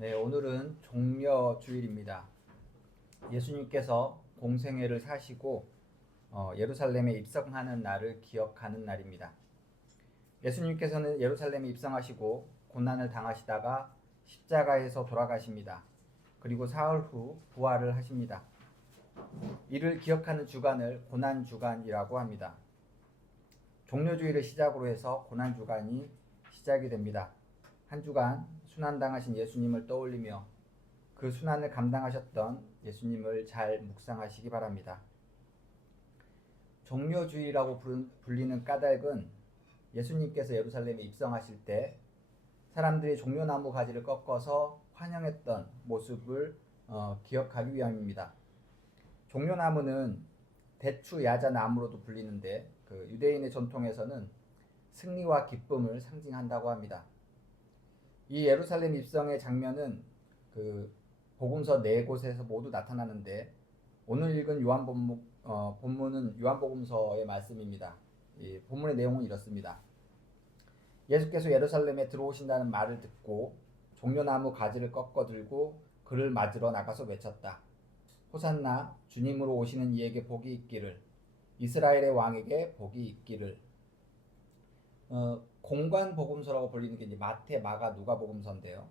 네, 오늘은 종려주일입니다. 예수님께서 공생애를 사시고 예루살렘에 입성하는 날을 기억하는 날입니다. 예수님께서는 예루살렘에 입성하시고 고난을 당하시다가 십자가에서 돌아가십니다. 그리고 사흘 후 부활을 하십니다. 이를 기억하는 주간을 고난주간이라고 합니다. 종려주일을 시작으로 해서 고난주간이 시작이 됩니다. 한 주간 순환당하신 예수님을 떠올리며 그 순환을 감당하셨던 예수님을 잘 묵상하시기 바랍니다. 종려주일이라고 불리는 까닭은 예수님께서 예루살렘에 입성하실 때 사람들이 종려나무 가지를 꺾어서 환영했던 모습을 기억하기 위함입니다. 종려나무는 대추 야자나무로도 불리는데 그 유대인의 전통에서는 승리와 기쁨을 상징한다고 합니다. 이 예루살렘 입성의 장면은 그 복음서 4곳에서 모두 나타나는데 오늘 읽은 본문은 요한복음서의 말씀입니다. 이 본문의 내용은 이렇습니다. 예수께서 예루살렘에 들어오신다는 말을 듣고 종려나무 가지를 꺾어 들고 그를 맞으러 나가서 외쳤다. 호산나, 주님으로 오시는 이에게 복이 있기를, 이스라엘의 왕에게 복이 있기를. 공관 복음서라고 불리는 게 이제 마태, 마가, 누가 복음서인데요.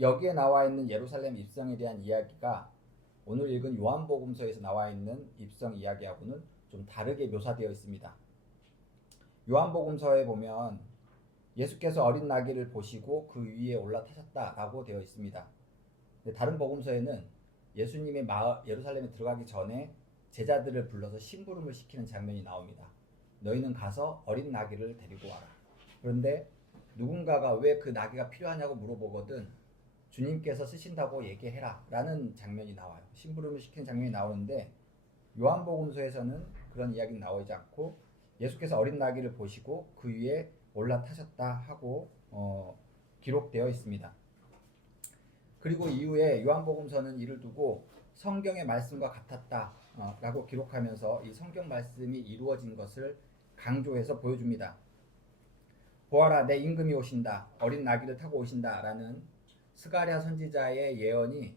여기에 나와 있는 예루살렘 입성에 대한 이야기가 오늘 읽은 요한 복음서에서 나와 있는 입성 이야기하고는 좀 다르게 묘사되어 있습니다. 요한 복음서에 보면 예수께서 어린 나귀를 보시고 그 위에 올라타셨다라고 되어 있습니다. 다른 복음서에는 예수님의 예루살렘에 들어가기 전에 제자들을 불러서 심부름을 시키는 장면이 나옵니다. 너희는 가서 어린 나귀를 데리고 와라. 그런데 누군가가 왜 그 나귀가 필요하냐고 물어보거든 주님께서 쓰신다고 얘기해라 라는 장면이 나와요. 심부름을 시키는 장면이 나오는데 요한복음서에서는 그런 이야기는 나오지 않고 예수께서 어린 나귀를 보시고 그 위에 올라타셨다 하고 기록되어 있습니다. 그리고 이후에 요한복음서는 이를 두고 성경의 말씀과 같았다 라고 기록하면서 이 성경 말씀이 이루어진 것을 강조해서 보여줍니다. 보아라, 내 임금이 오신다, 어린 나귀를 타고 오신다 라는 스가랴 선지자의 예언이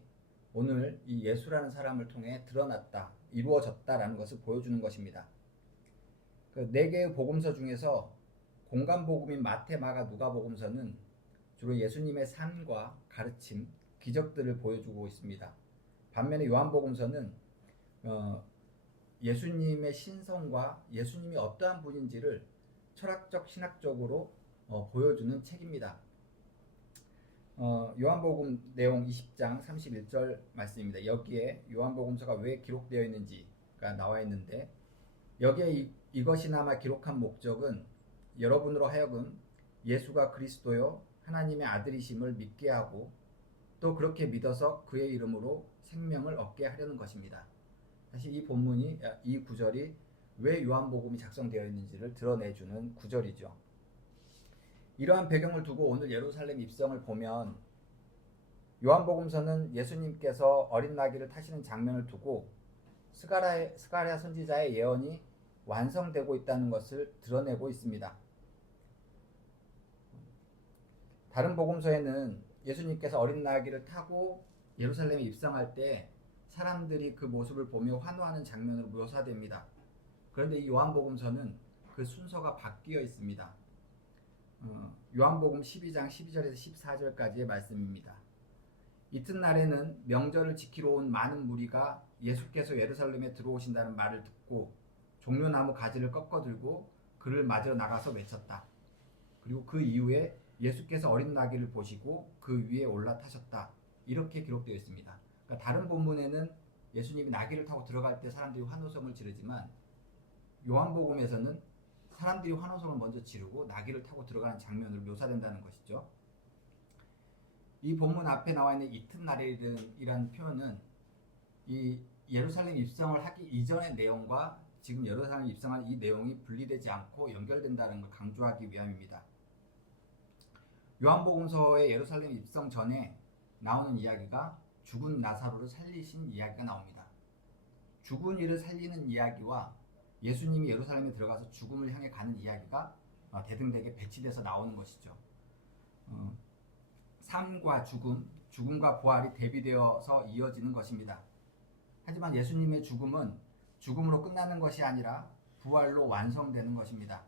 오늘 이 예수라는 사람을 통해 드러났다, 이루어졌다라는 것을 보여주는 것입니다. 그 4개의 복음서 중에서 공간 복음인 마태, 마가, 누가 복음서는 주로 예수님의 삶과 가르침, 기적들을 보여주고 있습니다. 반면에 요한복음서는 예수님의 신성과 예수님이 어떠한 분인지를 철학적, 신학적으로 보여주는 책입니다. 요한복음 내용 20장 31절 말씀입니다. 여기에 요한복음서가 왜 기록되어 있는지가 나와 있는데 여기에 이것이나마 기록한 목적은 여러분으로 하여금 예수가 그리스도요 하나님의 아들이심을 믿게 하고 또 그렇게 믿어서 그의 이름으로 생명을 얻게 하려는 것입니다. 사실 이 구절이 왜 요한복음이 작성되어 있는지를 드러내주는 구절이죠. 이러한 배경을 두고 오늘 예루살렘 입성을 보면 요한복음서는 예수님께서 어린 나귀를 타시는 장면을 두고 스가랴 선지자의 예언이 완성되고 있다는 것을 드러내고 있습니다. 다른 복음서에는 예수님께서 어린 나귀를 타고 예루살렘에 입성할 때 사람들이 그 모습을 보며 환호하는 장면으로 묘사됩니다. 그런데 이 요한복음서는 그 순서가 바뀌어 있습니다. 요한복음 12장 12절에서 14절까지의 말씀입니다. 이튿날에는 명절을 지키러 온 많은 무리가 예수께서 예루살렘에 들어오신다는 말을 듣고 종려나무 가지를 꺾어 들고 그를 맞으러 나가서 외쳤다. 그리고 그 이후에 예수께서 어린 나귀를 보시고 그 위에 올라타셨다. 이렇게 기록되어 있습니다. 그러니까 다른 본문에는 예수님이 나귀를 타고 들어갈 때 사람들이 환호성을 지르지만 요한복음에서는 사람들이 환호성을 먼저 지르고 나귀를 타고 들어가는 장면으로 묘사된다는 것이죠. 이 본문 앞에 나와 있는 이튿날이라는 표현은 이 예루살렘 입성을 하기 이전의 내용과 지금 예루살렘 입성한 이 내용이 분리되지 않고 연결된다는 걸 강조하기 위함입니다. 요한복음서의 예루살렘 입성 전에 나오는 이야기가 죽은 나사로를 살리신 이야기가 나옵니다. 죽은 이를 살리는 이야기와 예수님이 예루살렘에 들어가서 죽음을 향해 가는 이야기가 대등되게 배치돼서 나오는 것이죠. 삶과 죽음, 죽음과 부활이 대비되어서 이어지는 것입니다. 하지만 예수님의 죽음은 죽음으로 끝나는 것이 아니라 부활로 완성되는 것입니다.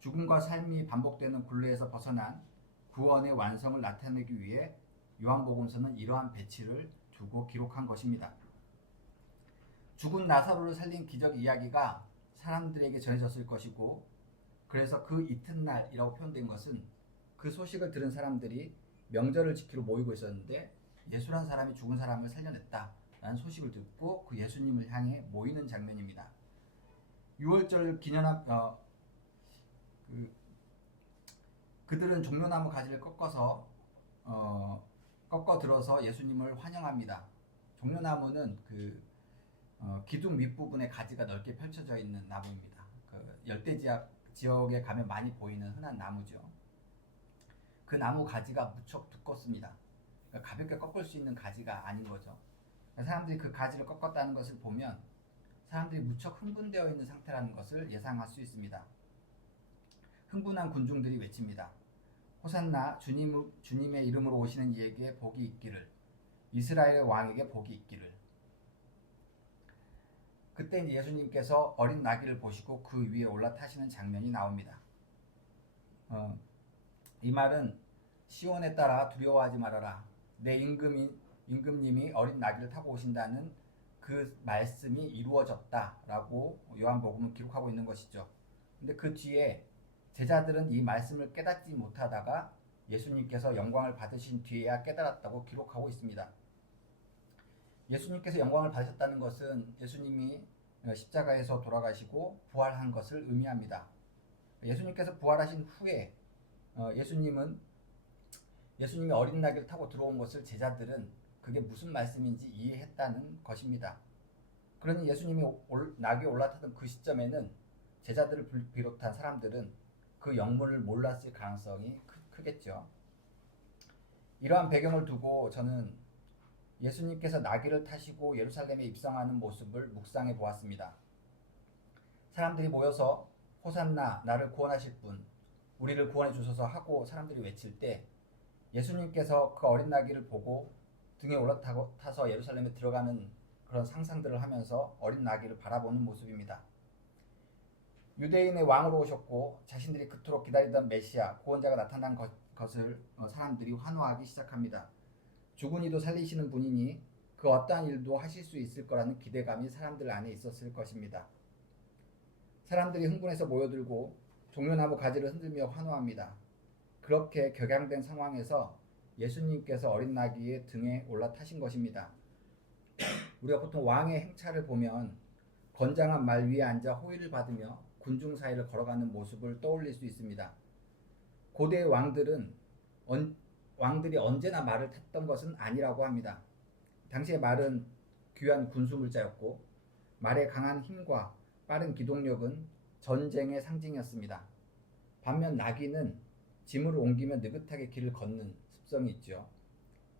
죽음과 삶이 반복되는 굴레에서 벗어난 구원의 완성을 나타내기 위해 요한복음서는 이러한 배치를 두고 기록한 것입니다. 죽은 나사로를 살린 기적 이야기가 사람들에게 전해졌을 것이고, 그래서 그 이튿날이라고 표현된 것은 그 소식을 들은 사람들이 명절을 지키러 모이고 있었는데 예수란 사람이 죽은 사람을 살려냈다라는 소식을 듣고 그 예수님을 향해 모이는 장면입니다. 유월절 기념한 그들은 종려나무 가지를 꺾어 들어서 예수님을 환영합니다. 종려나무는 기둥 윗부분에 가지가 넓게 펼쳐져 있는 나무입니다. 열대 지역에 가면 많이 보이는 흔한 나무죠. 그 나무 가지가 무척 두껍습니다. 그러니까 가볍게 꺾을 수 있는 가지가 아닌 거죠. 사람들이 그 가지를 꺾었다는 것을 보면 사람들이 무척 흥분되어 있는 상태라는 것을 예상할 수 있습니다. 흥분한 군중들이 외칩니다. 호산나, 주님의 이름으로 오시는 이에게 복이 있기를, 이스라엘의 왕에게 복이 있기를. 그때 예수님께서 어린 나귀를 보시고 그 위에 올라타시는 장면이 나옵니다. 이 말은 시온에 따라 두려워하지 말아라, 내 임금님이 어린 나귀를 타고 오신다는 그 말씀이 이루어졌다라고 요한복음은 기록하고 있는 것이죠. 근데 그 뒤에 제자들은 이 말씀을 깨닫지 못하다가 예수님께서 영광을 받으신 뒤에야 깨달았다고 기록하고 있습니다. 예수님께서 영광을 받으셨다는 것은 예수님이 십자가에서 돌아가시고 부활한 것을 의미합니다. 예수님께서 부활하신 후에 예수님이 어린 나귀를 타고 들어온 것을 제자들은 그게 무슨 말씀인지 이해했다는 것입니다. 그러니 예수님이 나귀에 올라타던 그 시점에는 제자들을 비롯한 사람들은 그 영문을 몰랐을 가능성이 크겠죠. 이러한 배경을 두고 저는 예수님께서 나귀를 타시고 예루살렘에 입성하는 모습을 묵상해 보았습니다. 사람들이 모여서 호산나, 나를 구원하실 분, 우리를 구원해 주소서 하고 사람들이 외칠 때 예수님께서 그 어린 나귀를 보고 등에 올라타서 예루살렘에 들어가는 그런 상상들을 하면서 어린 나귀를 바라보는 모습입니다. 유대인의 왕으로 오셨고 자신들이 그토록 기다리던 메시아, 구원자가 나타난 것을 사람들이 환호하기 시작합니다. 죽은 이도 살리시는 분이니 그 어떠한 일도 하실 수 있을 거라는 기대감이 사람들 안에 있었을 것입니다. 사람들이 흥분해서 모여들고 종려나무 가지를 흔들며 환호합니다. 그렇게 격양된 상황에서 예수님께서 어린 나귀의 등에 올라타신 것입니다. 우리가 보통 왕의 행차를 보면 건장한 말 위에 앉아 호의를 받으며 군중 사이를 걸어가는 모습을 떠올릴 수 있습니다. 고대의 왕들이 언제나 말을 탔던 것은 아니라고 합니다. 당시의 말은 귀한 군수물자였고 말의 강한 힘과 빠른 기동력은 전쟁의 상징이었습니다. 반면 나귀는 짐을 옮기며 느긋하게 길을 걷는 습성이 있죠.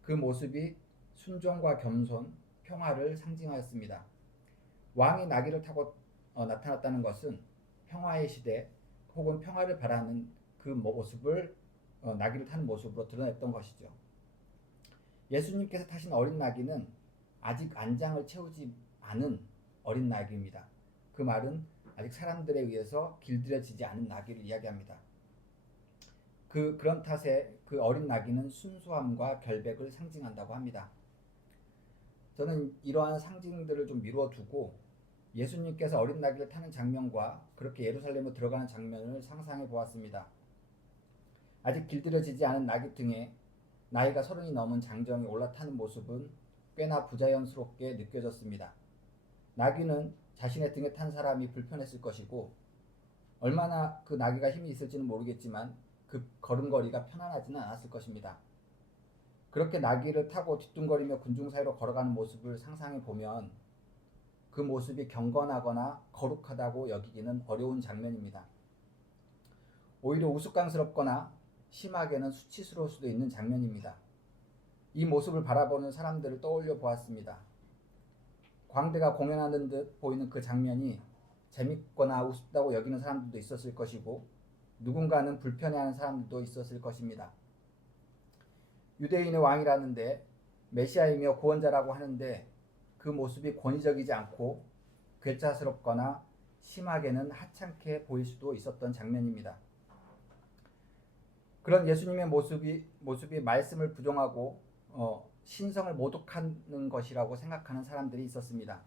그 모습이 순종과 겸손, 평화를 상징하였습니다. 왕이 나귀를 타고 나타났다는 것은 평화의 시대 혹은 평화를 바라는 그 모습을 나귀를 타는 모습으로 드러냈던 것이죠. 예수님께서 타신 어린 나귀는 아직 안장을 채우지 않은 어린 나귀입니다. 그 말은 아직 사람들에 의해서 길들여지지 않은 나귀를 이야기합니다. 그런 탓에 그 어린 나귀는 순수함과 결백을 상징한다고 합니다. 저는 이러한 상징들을 좀 미루어 두고 예수님께서 어린 나귀를 타는 장면과 그렇게 예루살렘으로 들어가는 장면을 상상해 보았습니다. 아직 길들여지지 않은 나귀 등에 나이가 30이 넘은 장정이 올라타는 모습은 꽤나 부자연스럽게 느껴졌습니다. 나귀는 자신의 등에 탄 사람이 불편했을 것이고 얼마나 그 나귀가 힘이 있을지는 모르겠지만 그 걸음걸이가 편안하지는 않았을 것입니다. 그렇게 나귀를 타고 뒤뚱거리며 군중 사이로 걸어가는 모습을 상상해 보면 그 모습이 경건하거나 거룩하다고 여기기는 어려운 장면입니다. 오히려 우스꽝스럽거나 심하게는 수치스러울 수도 있는 장면입니다. 이 모습을 바라보는 사람들을 떠올려 보았습니다. 광대가 공연하는 듯 보이는 그 장면이 재밌거나 우습다고 여기는 사람들도 있었을 것이고 누군가는 불편해하는 사람들도 있었을 것입니다. 유대인의 왕이라는데 메시아이며 구원자라고 하는데 그 모습이 권위적이지 않고 괴짜스럽거나 심하게는 하찮게 보일 수도 있었던 장면입니다. 그런 예수님의 모습이 말씀을 부정하고 신성을 모독하는 것이라고 생각하는 사람들이 있었습니다.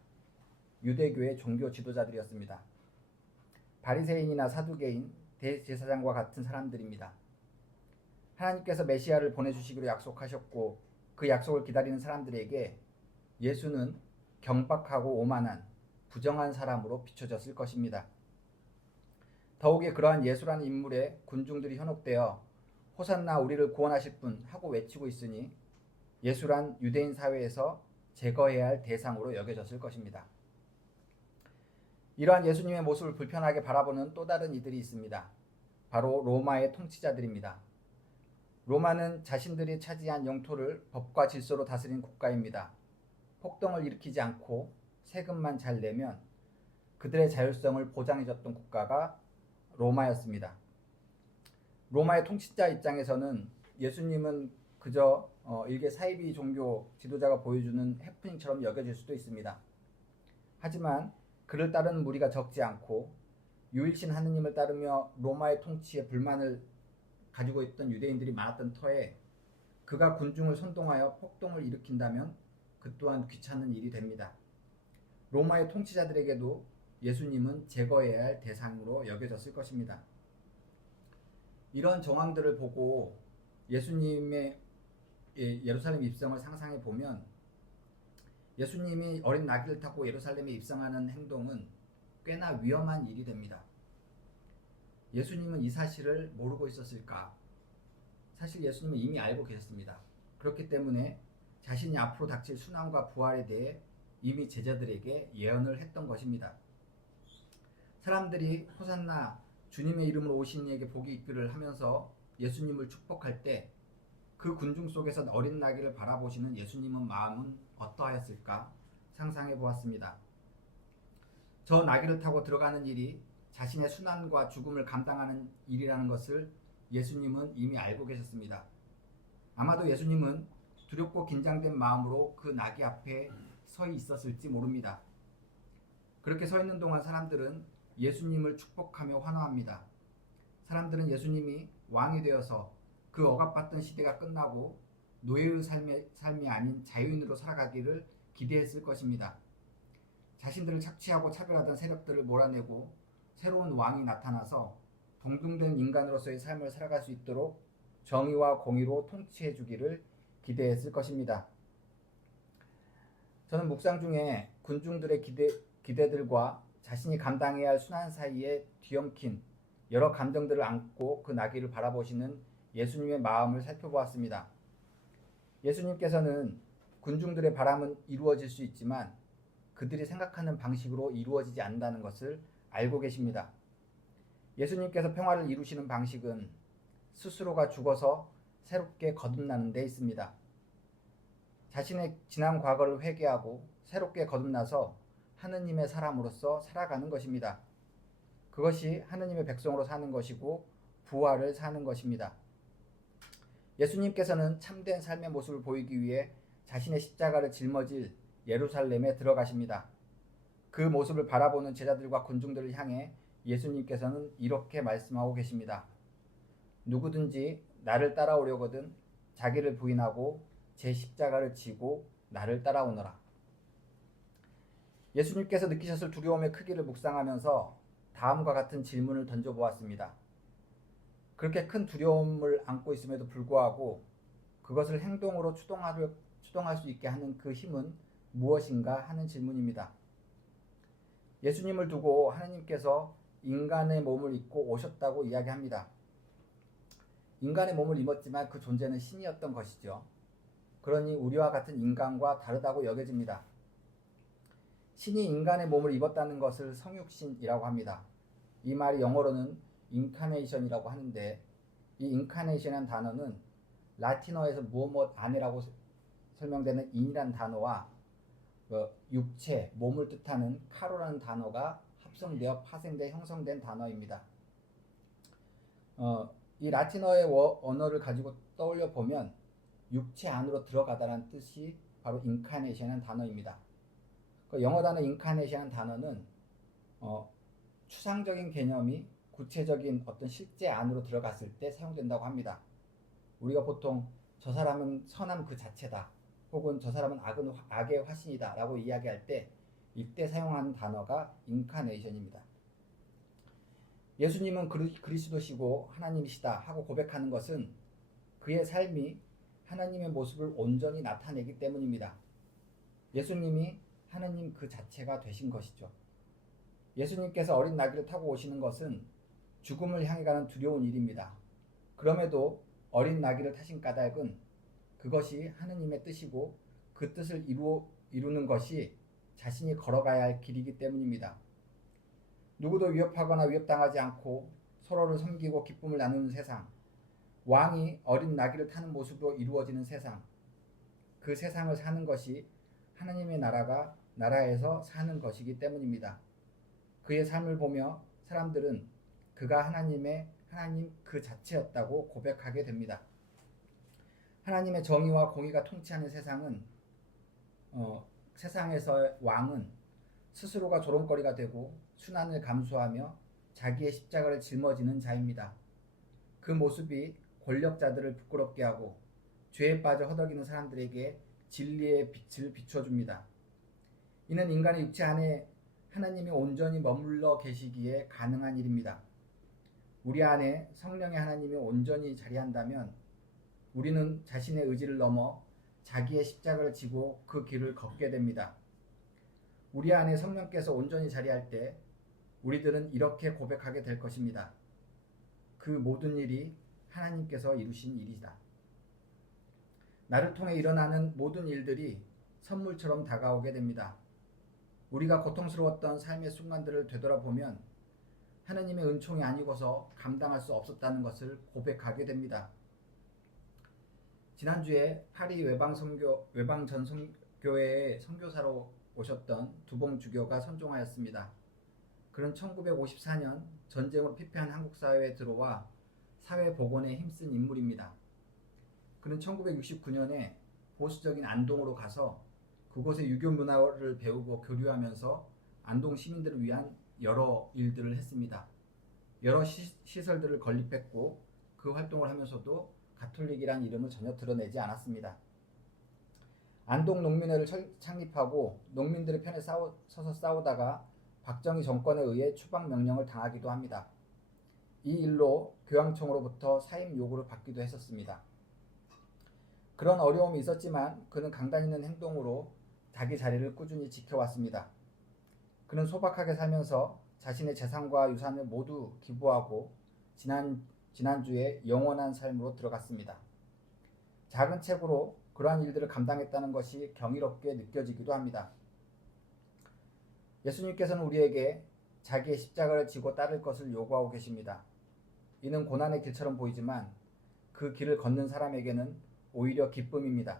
유대교의 종교 지도자들이었습니다. 바리새인이나 사두개인, 대제사장과 같은 사람들입니다. 하나님께서 메시아를 보내주시기로 약속하셨고 그 약속을 기다리는 사람들에게 예수는 경박하고 오만한 부정한 사람으로 비춰졌을 것입니다. 더욱이 그러한 예수라는 인물에 군중들이 현혹되어 호산나 우리를 구원하실 분 하고 외치고 있으니 예수란 유대인 사회에서 제거해야 할 대상으로 여겨졌을 것입니다. 이러한 예수님의 모습을 불편하게 바라보는 또 다른 이들이 있습니다. 바로 로마의 통치자들입니다. 로마는 자신들이 차지한 영토를 법과 질서로 다스린 국가입니다. 폭동을 일으키지 않고 세금만 잘 내면 그들의 자율성을 보장해줬던 국가가 로마였습니다. 로마의 통치자 입장에서는 예수님은 그저 일개 사이비 종교 지도자가 보여주는 해프닝처럼 여겨질 수도 있습니다. 하지만 그를 따르는 무리가 적지 않고 유일신 하느님을 따르며 로마의 통치에 불만을 가지고 있던 유대인들이 많았던 터에 그가 군중을 선동하여 폭동을 일으킨다면 그 또한 귀찮은 일이 됩니다. 로마의 통치자들에게도 예수님은 제거해야 할 대상으로 여겨졌을 것입니다. 이런 정황들을 보고 예수님의 예루살렘 입성을 상상해 보면 예수님이 어린 나귀를 타고 예루살렘에 입성하는 행동은 꽤나 위험한 일이 됩니다. 예수님은 이 사실을 모르고 있었을까? 사실 예수님은 이미 알고 계셨습니다. 그렇기 때문에 자신이 앞으로 닥칠 순환과 부활에 대해 이미 제자들에게 예언을 했던 것입니다. 사람들이 호산나 주님의 이름으로 오신 이에게 복이 있기를 하면서 예수님을 축복할 때 그 군중 속에서 어린 나귀를 바라보시는 예수님의 마음은 어떠하였을까 상상해 보았습니다. 저 나귀를 타고 들어가는 일이 자신의 순환과 죽음을 감당하는 일이라는 것을 예수님은 이미 알고 계셨습니다. 아마도 예수님은 두렵고 긴장된 마음으로 그 나귀 앞에 서 있었을지 모릅니다. 그렇게 서 있는 동안 사람들은 예수님을 축복하며 환호합니다. 사람들은 예수님이 왕이 되어서 그 억압받던 시대가 끝나고 노예의 삶이 아닌 자유인으로 살아가기를 기대했을 것입니다. 자신들을 착취하고 차별하던 세력들을 몰아내고 새로운 왕이 나타나서 동등된 인간으로서의 삶을 살아갈 수 있도록 정의와 공의로 통치해 주기를 기대했을 것입니다. 저는 묵상 중에 군중들의 기대들과 자신이 감당해야 할 순환 사이에 뒤엉킨 여러 감정들을 안고 그 나귀를 바라보시는 예수님의 마음을 살펴보았습니다. 예수님께서는 군중들의 바람은 이루어질 수 있지만 그들이 생각하는 방식으로 이루어지지 않는다는 것을 알고 계십니다. 예수님께서 평화를 이루시는 방식은 스스로가 죽어서 새롭게 거듭나는 데 있습니다. 자신의 지난 과거를 회개하고 새롭게 거듭나서 하느님의 사람으로서 살아가는 것입니다. 그것이 하느님의 백성으로 사는 것이고 부활을 사는 것입니다. 예수님께서는 참된 삶의 모습을 보이기 위해 자신의 십자가를 짊어질 예루살렘에 들어가십니다. 그 모습을 바라보는 제자들과 군중들을 향해 예수님께서는 이렇게 말씀하고 계십니다. 누구든지 나를 따라오려거든 자기를 부인하고 제 십자가를 지고 나를 따라오너라. 예수님께서 느끼셨을 두려움의 크기를 묵상하면서 다음과 같은 질문을 던져보았습니다. 그렇게 큰 두려움을 안고 있음에도 불구하고 그것을 행동으로 추동할 수 있게 하는 그 힘은 무엇인가 하는 질문입니다. 예수님을 두고 하느님께서 인간의 몸을 입고 오셨다고 이야기합니다. 인간의 몸을 입었지만 그 존재는 신이었던 것이죠. 그러니 우리와 같은 인간과 다르다고 여겨집니다. 신이 인간의 몸을 입었다는 것을 성육신이라고 합니다. 이 말이 영어로는 인카네이션이라고 하는데 이 인카네이션이라는 단어는 라틴어에서 무엇 안에라고 설명되는 인이라는 단어와 육체, 몸을 뜻하는 카로라는 단어가 합성되어 파생돼 형성된 단어입니다. 이 라틴어의 언어를 가지고 떠올려 보면 육체 안으로 들어가다라는 뜻이 바로 인카네이션이라는 단어입니다. 그 영어 단어 인카네이션이라는 단어는 추상적인 개념이 구체적인 어떤 실제 안으로 들어갔을 때 사용된다고 합니다. 우리가 보통 저 사람은 선함 그 자체다, 혹은 저 사람은 악의 화신이다 라고 이야기할 때 이때 사용하는 단어가 인카네이션입니다. 예수님은 그리스도시고 하나님이시다 하고 고백하는 것은 그의 삶이 하나님의 모습을 온전히 나타내기 때문입니다. 예수님이 하나님 그 자체가 되신 것이죠. 예수님께서 어린 나귀를 타고 오시는 것은 죽음을 향해 가는 두려운 일입니다. 그럼에도 어린 나귀를 타신 까닭은 그것이 하느님의 뜻이고 그 뜻을 이루는 것이 자신이 걸어가야 할 길이기 때문입니다. 누구도 위협하거나 위협당하지 않고 서로를 섬기고 기쁨을 나누는 세상, 왕이 어린 나귀를 타는 모습으로 이루어지는 세상, 그 세상을 사는 것이 하나님의 나라에서 사는 것이기 때문입니다. 그의 삶을 보며 사람들은 그가 하나님 그 자체였다고 고백하게 됩니다. 하나님의 정의와 공의가 통치하는 세상은 세상에서 왕은 스스로가 조롱거리가 되고 순환을 감수하며 자기의 십자가를 짊어지는 자입니다. 그 모습이 권력자들을 부끄럽게 하고 죄에 빠져 허덕이는 사람들에게 진리의 빛을 비춰줍니다. 이는 인간의 육체 안에 하나님이 온전히 머물러 계시기에 가능한 일입니다. 우리 안에 성령의 하나님이 온전히 자리한다면 우리는 자신의 의지를 넘어 자기의 십자가를 지고 그 길을 걷게 됩니다. 우리 안에 성령께서 온전히 자리할 때 우리들은 이렇게 고백하게 될 것입니다. 그 모든 일이 하나님께서 이루신 일이다. 나를 통해 일어나는 모든 일들이 선물처럼 다가오게 됩니다. 우리가 고통스러웠던 삶의 순간들을 되돌아보면 하나님의 은총이 아니고서 감당할 수 없었다는 것을 고백하게 됩니다. 지난주에 파리 외방전선교회의 선교사로 오셨던 두봉 주교가 선종하였습니다. 그는 1954년 전쟁으로 피폐한 한국 사회에 들어와 사회 복원에 힘쓴 인물입니다. 그는 1969년에 보수적인 안동으로 가서 그곳의 유교 문화를 배우고 교류하면서 안동 시민들을 위한 여러 일들을 했습니다. 여러 시설들을 건립했고 그 활동을 하면서도 가톨릭이란 이름을 전혀 드러내지 않았습니다. 안동 농민회를 창립하고 농민들의 편에 서서 싸우다가 박정희 정권에 의해 추방 명령을 당하기도 합니다. 이 일로 교황청으로부터 사임 요구를 받기도 했었습니다. 그런 어려움이 있었지만 그는 강단 있는 행동으로 자기 자리를 꾸준히 지켜왔습니다. 그는 소박하게 살면서 자신의 재산과 유산을 모두 기부하고 지난주에 영원한 삶으로 들어갔습니다. 작은 책으로 그러한 일들을 감당했다는 것이 경이롭게 느껴지기도 합니다. 예수님께서는 우리에게 자기의 십자가를 지고 따를 것을 요구하고 계십니다. 이는 고난의 길처럼 보이지만 그 길을 걷는 사람에게는 오히려 기쁨입니다.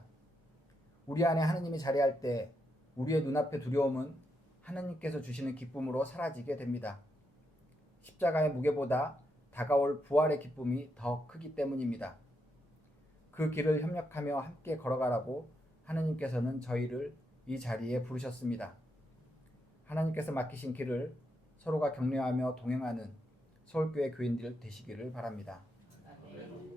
우리 안에 하느님이 자리할 때 우리의 눈앞의 두려움은 하느님께서 주시는 기쁨으로 사라지게 됩니다. 십자가의 무게보다 다가올 부활의 기쁨이 더 크기 때문입니다. 그 길을 협력하며 함께 걸어가라고 하느님께서는 저희를 이 자리에 부르셨습니다. 하나님께서 맡기신 길을 서로가 격려하며 동행하는 서울교회 교인들 되시기를 바랍니다. 아멘.